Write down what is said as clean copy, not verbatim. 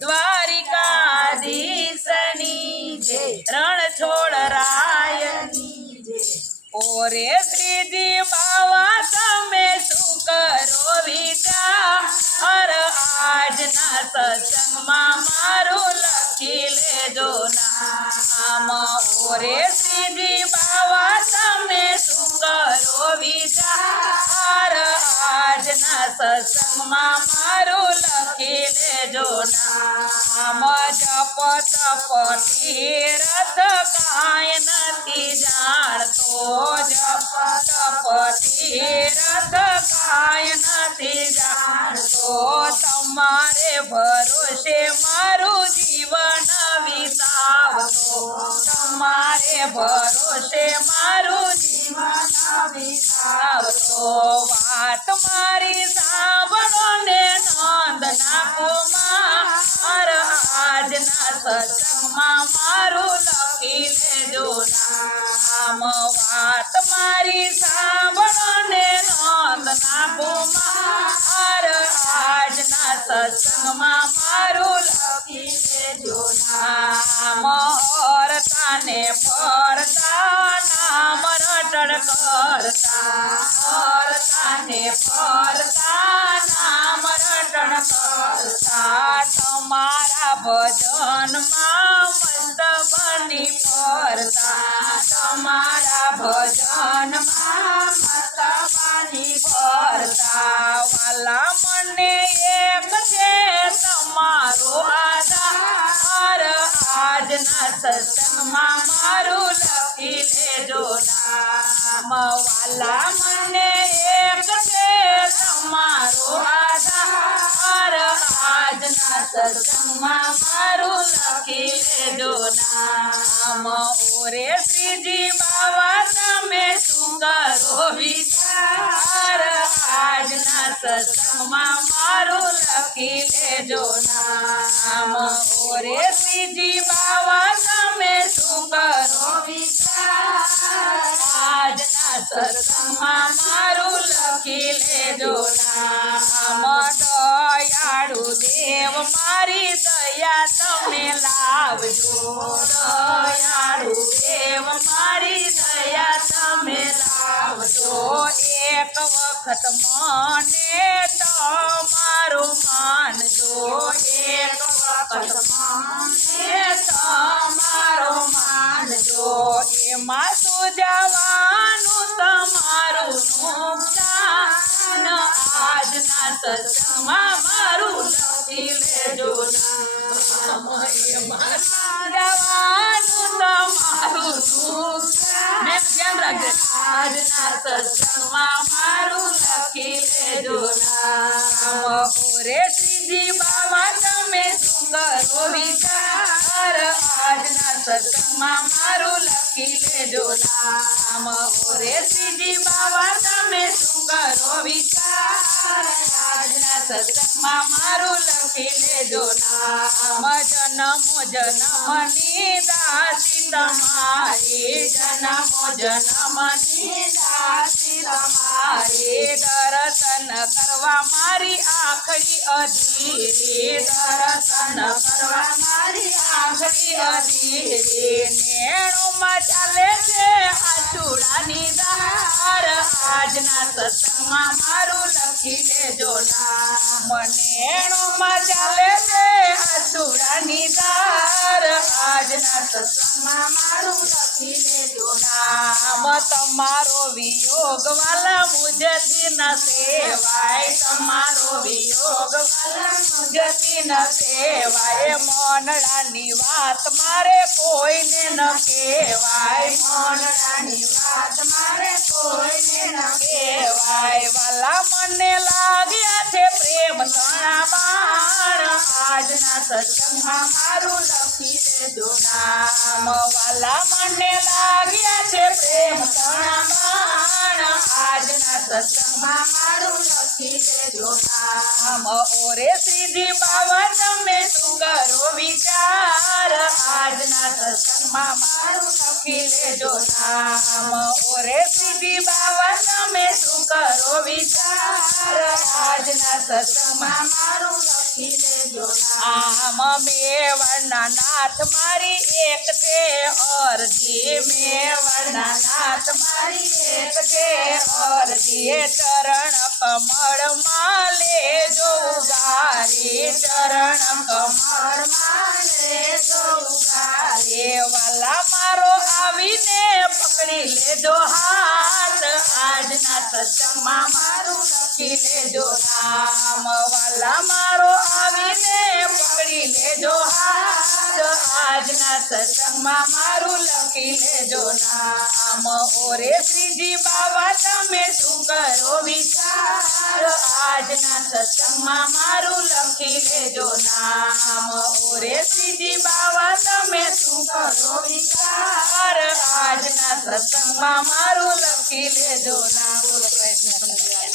દ્વારિકાધીશની જય, રણછોડરાયની જય। ઓરે શ્રીજી બાવા તમે શું કરો વિચાર, આજના સત્સંગમાં મારું લખી લેજો નામ। ઓરે શ્રીજી બાવા તમે શું કરો વિચાર, આજના સત્સંગમાં મારું લખી લેજો નામ। જપ તપ તીરથ કાંઈ નથી જાણતો, જપ તપ તીરથ કાંઈ નથી જાણતો, તમારે ભરોસે મારું જીવન વિતાવતો, તમારે ભરોસે મારું જીવન વિતાવતો। વાત મારી સાંભળો ને નંદના કુમાર, આજના સત્સંગમાં મારું લખી લેજો નામ। વાત મારી સાંભળો ને નંદના કુમાર, આજના સત્સંગમાં મારું લખી લેજો નામ। હરતા ને ફરતા નામ રટણ કરતા, હરતા ને ફરતા નામ રટણ કરતા, તમારા ભજનમાં મસ્ત બની ફરતા, તમારા ભજનમાં મસ્ત બની ફરતા। વાલા મને એક છે તમારો આધાર, આજના સત્સંગમાં મારું લખી લેજો નામ। વાલા મને એક છે તમારો આધાર, આજના સત્સંગમાં મારું લખી લેજો નામ। ઓરે શ્રીજી બાવા તમે શું કરો વિચાર, આજના સત્સંગમાં મારું લખી લેજો નામ। ઓરે શ્રીજી બાવા તમે શું કરો વિચાર, આજના સત્સંગમાં મારું લખી લેજો નામ। દયાળુ દેવ મારી દયા તમે લાવજો, દયાળુ દેવ મારી દયા તમે લાવજો। એક વખત મને તમારું માનજો, એક વખત મને તમારું માનજો। એમાં સુજાવાનું તમારું નુકસાન, આજના સત્સંગમાં મારું લખી લેજો નામ। એમાં સુજાવાનું તમારું નુકસાન, મેં ધ્યાન રાખજે, આજના સત્સંગમાં મારું લખી લેજો નામ। ઓરે શ્રીજી બાવા તમે શું કરો વિચાર, આજના સત્સંગમાં મારું લખી લેજો નામ। ઓરે શ્રીજી બાવા તમે શું કરો વિચાર, આજના સત્સંગમાં મારું લખી લેજો નામ। જન્મો જન્મની દાસી તમારી, જન્મો જન્મની દાસી તમારી, દર્શન કરવા મારી આખરી અધીરી, દર્શન કરવા મારી આખરી અધીરી। નેણુમાં ચાલે છે આચુડાની ધાર, આજના સત્સંગમાં મારું લખી લેજો નામ। નેણુમાં ચાલે છે આચુડાની ધાર, આજના સત્સંગમાં મારું લખી લેજો નામ। તમારો વિયોગ વાલા મુજથી ન સેવાય, તમારો વિયોગ વાલા મુજથી ન સેવાય। મનડાની વાત મારે કોઈને ન કહેવાય, મનડાની વાત મારે કોઈને ન કહેવાય। વાલા મને લાગ્યા છે પ્રેમ તણા બાણ, આજના સત્સંગમાં મારું લખી લેજો નામ। વાલા મને લાગ્યા છે પ્રેમ તણા બાણ, આજના સત્સંગમાં મારું લખી લેજો નામ। ઓરે શ્રીજી બાવા તમે શું કરો વિચાર, આજના સત્સંગમાં મારું લખી લેજો નામ। ઓરે શ્રીજી બાવા તમે શું કરો વિચાર, આજના સત્સંગમાં મારું લખી લેજો નામ। આમ મેવાડના નાથ મારી એક તે અરજી મેવાડના નાથ મારી એક તે અરજી ચરણ કમળમાં લેજો ઉગારી ચરણ કમળમાં લેજો ઉગારી વાલા મારો આવીને પકડી લેજો હાથ આજના સત્સંગમાં મારું લખી લેજો નામ વાલા મારો આવીને પકડી લેજો હાથ આજના સત્સંગમાં મારું લખી લેજો નામ ઓરે શ્રીજી બાબા તમે શું કરો વિચાર આજના સત્સંગમાં મારું લખી લેજો નામ ઓરે શ્રીજી બાબા તમે શું કરો વિચાર આજના સત્સંગમાં મારું લખી લેજો નામ